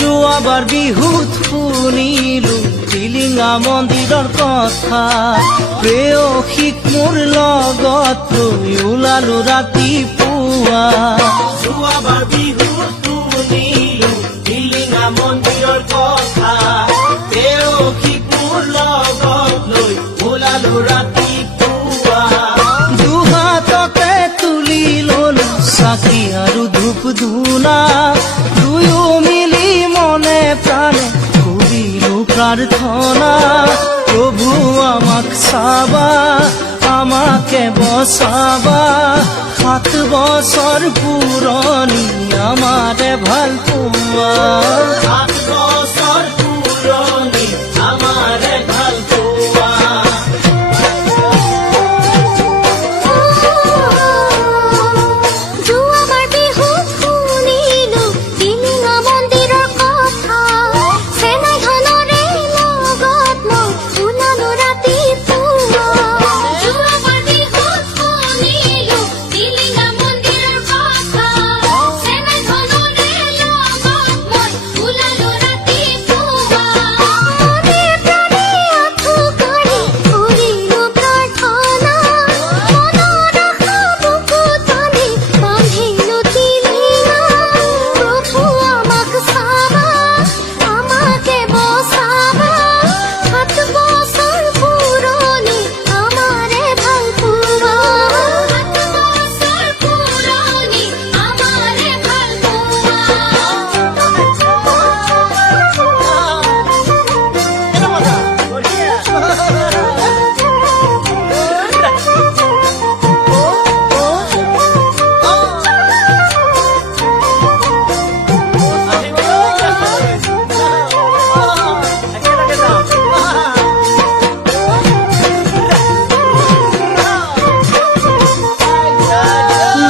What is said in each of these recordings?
যোৱাবাৰ বিহুত শুনিলো টিলিঙা মন্দিৰৰ কথা প্ৰেয়সীক মোৰ লগত লৈ ওলালো ৰাতিপুৱা যোৱাবাৰ বিহুত শুনিলো টিলিঙা মন্দিৰৰ কথা প্ৰেয়সীক মোৰ লগত লৈ ওলালো ৰাতিপুৱা দুহাততে তুলি ললো চাকি আৰু ধূপ ধূনা দুয়ো মিলি মনে প্ৰাণে কৰিলো প্ৰাৰ্থনা প্ৰভু আমাক চাবা আমাকে বচাবা 7 বছৰ পুৰণি আমাৰে ভাল পোৱা 7 বছৰ পুৰণি আমাৰে ভাল পোৱা যোৱাবাৰ বিহুত শুনিলো টিলিঙা মন্দিৰৰ কথা চেনাই ধানৰে লগত মই ওলালো ৰাতিপুৱা যোৱাবাৰ বিহুত শুনিলো টিলিঙা মন্দিৰৰ কথা চেনাই ধানৰে লগত মই ওলালো ৰাতিপুৱা মনে প্ৰাণে আঁঠু কাঢ়ি কৰিলো প্ৰাৰ্থনা মনৰ আশা বুকুত বান্ধি বান্ধিলো টিলিঙা প্ৰভু আমাক চাবা আমাকে বচাবা 7 বছৰ পুৰণি আমাৰে ভাল পোৱা 7 বছৰ পুৰণি আমাৰে ভাল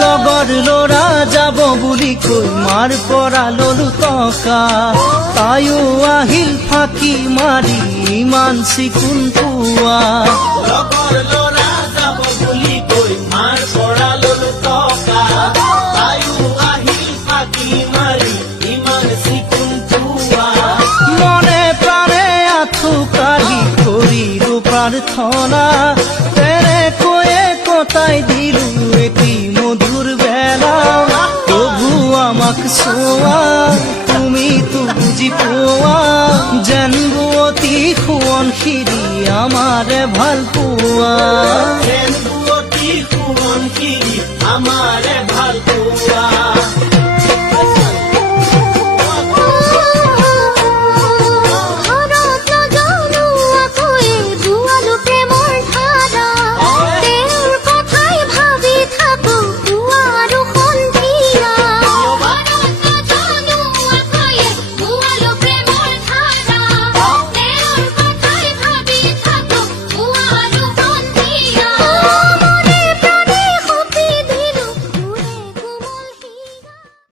লগৰ ল'ৰা যাব বুলি কৈ মাৰ পৰা ললো টকা তাইও আহিল ফাঁকি মাৰি ইমান চিকুণ পোৱা লগৰ ল'ৰা যাব বুলি কৈ মাৰ পৰা ললো টকা তাইও আহিল ফাঁকি মাৰি ইমান চিকুণ পোৱা মনে প্ৰাণে আঁঠু কাঢ়ি কৰিলো প্ৰাৰ্থনা তেনেকৈয়ে কটাই দিলো এটি মধুৰ বেলা প্ৰভু আমাক চোৱা তুমিতো বুজি পোৱা যেন বুৱতী সোৱণশিৰি আমাৰে ভাল পোৱা